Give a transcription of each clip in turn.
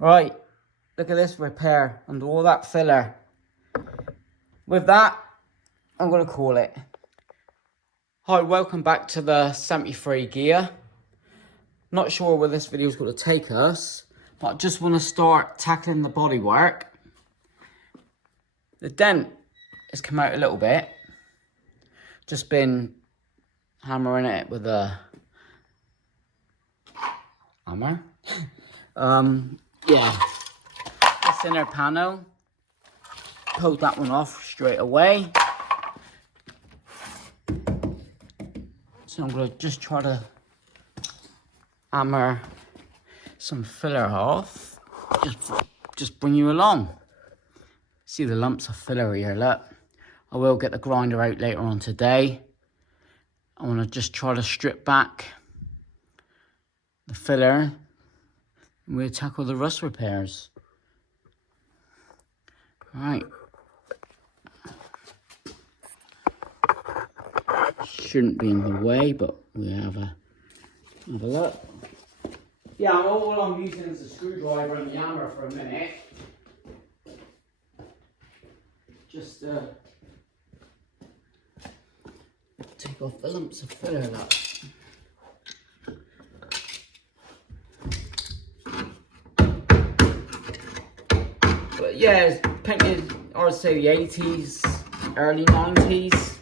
Right, look at this repair under all that filler. With that, I'm going to call it. Hi, welcome back to the 73 gear. Not sure where this video is going to take us, but I just want to start tackling the bodywork. The dent has come out a little bit. Just been hammering it with a hammer. Yeah, this inner panel, pulled that one off straight away. So I'm going to just try to hammer some filler off, just bring you along. See the lumps of filler here, look. I will get the grinder out later on today. I want to just try to strip back the filler and we'll tackle the rust repairs. Right. Shouldn't be in the way, but we have a look. Yeah, all I'm using is a screwdriver and the hammer for a minute. Just take off the lumps of filler, look. But yeah, it's painted, I would say the 80s, early 90s.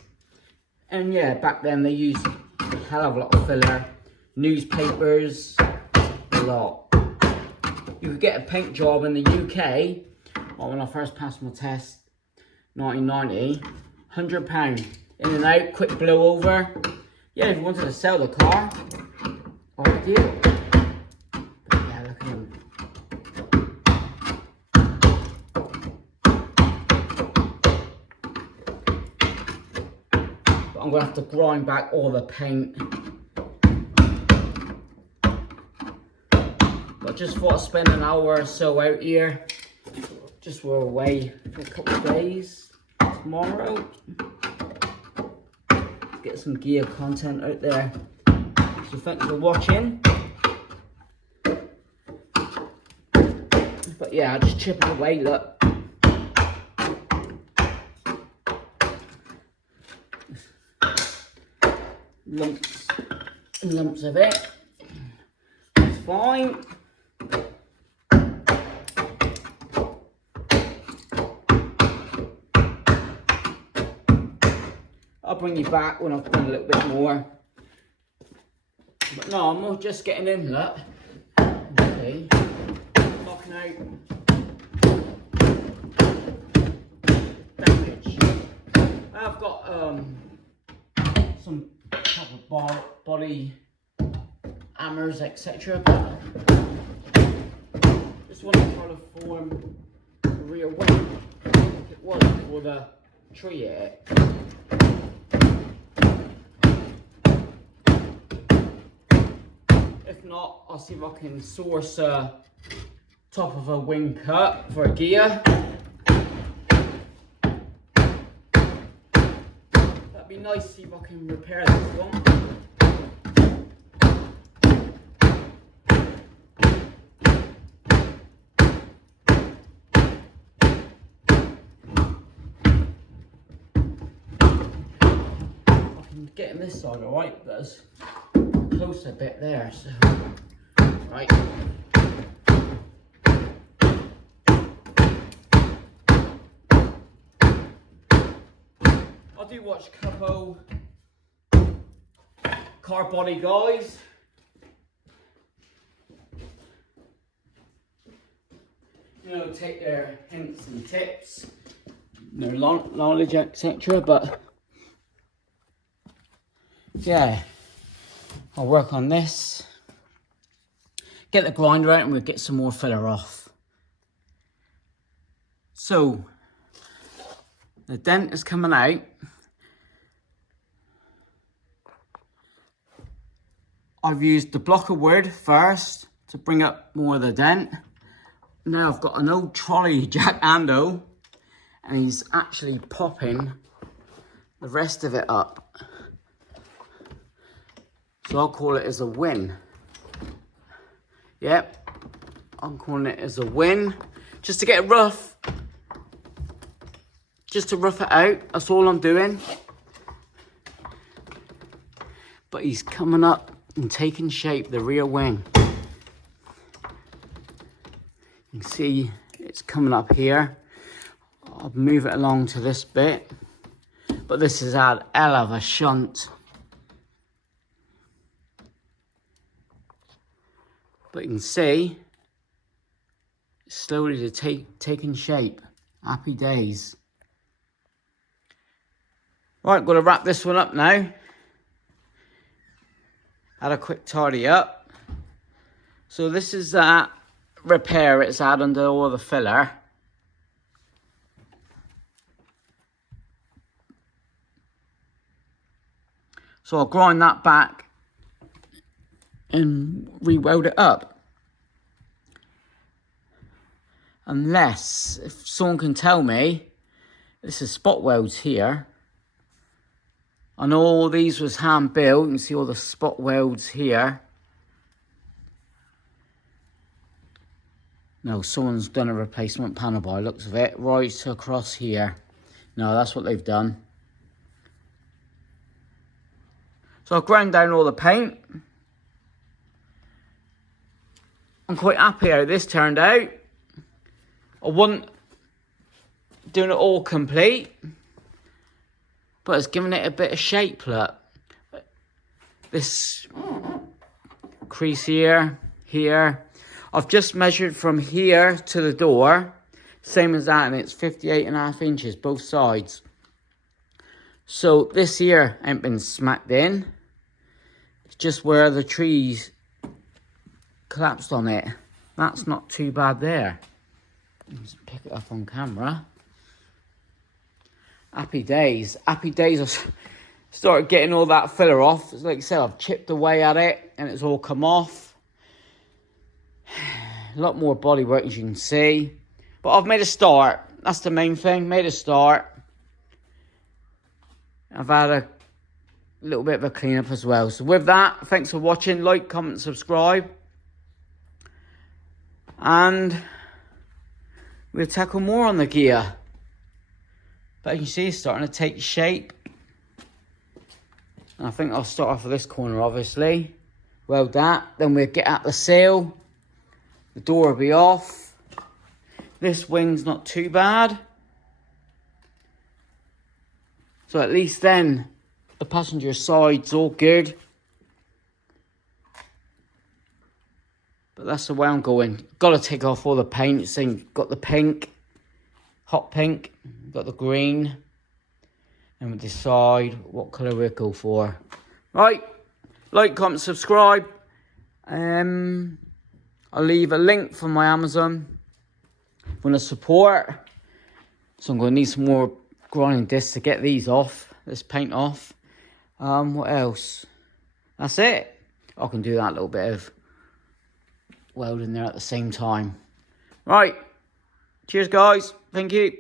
And yeah, back then they used a hell of a lot of filler. Newspapers, a lot. You could get a paint job in the UK, or when I first passed my test, 1990, £100. In and out, quick blow over. Yeah, if you wanted to sell the car, ideal. But yeah, look at him. But I'm gonna have to grind back all the paint. But just thought I'd spend an hour or so out here. Just we're away for a couple of days tomorrow. Get some gear content out there. So thanks for watching. But yeah, I just chip it away, look. Lumps of it. It's fine. I'll bring you back when I've done a little bit more. But no, I'm not just getting in, look. Okay. Knocking out damage. I've got some type of body hammers, etc. But just want to try to form the rear wing like it was before the tree hit. If not, I'll see if I can source a top of a wing cut for a gear. That'd be nice to see if I can repair this one. I can get in this side alright, but there's close a bit there, so right. I do watch a couple car body guys. You know, take their hints and tips, their knowledge, etc. But yeah, I'll work on this, get the grinder out and we'll get some more filler off. So, the dent is coming out. I've used the block of wood first to bring up more of the dent. Now I've got an old trolley jack handle and he's actually popping the rest of it up. So I'll call it as a win. Yep, I'm calling it as a win. Just to get it rough. Just to rough it out. That's all I'm doing. But he's coming up and taking shape, the rear wing. You can see it's coming up here. I'll move it along to this bit. But this has had hell of a shunt. But you can see it's slowly taking shape. Happy days. Right, got to wrap this one up now. Had a quick tidy up. So this is that repair it's had under all the filler. So I'll grind that back and re-weld it up. Unless, if someone can tell me, this is spot welds here. I know all these was hand built. You can see all the spot welds here. No, someone's done a replacement panel by the looks of it. Right across here. No, that's what they've done. So I've ground down all the paint. I'm quite happy how this turned out. I wasn't doing it all complete. But it's giving it a bit of shape, look. This crease here, here. I've just measured from here to the door. Same as that, and it's 58.5 inches, both sides. So this here ain't been smacked in. It's just where the trees collapsed on it. That's not too bad there. Let's pick it up on camera. Happy days. Happy days. I started getting all that filler off. Like I said, I've chipped away at it and it's all come off. A lot more bodywork, as you can see. But I've made a start. That's the main thing. Made a start. I've had a little bit of a clean up as well. So with that, thanks for watching. Like, comment, subscribe. And we'll tackle more on the gear. But as you can see, it's starting to take shape. And I think I'll start off with this corner, obviously. Weld that. Then we'll get at the seal. The door will be off. This wing's not too bad. So at least then, the passenger side's all good. But that's the way I'm going. Got to take off all the paint. So got the pink, hot pink. Got the green, and we'll decide what colour we'll go for. Right, like, comment, subscribe. I'll leave a link from my Amazon. If you want to support, so I'm going to need some more grinding discs to get these off, this paint off. What else? That's it. I can do that little bit of welding there at the same time. Right, cheers guys, thank you.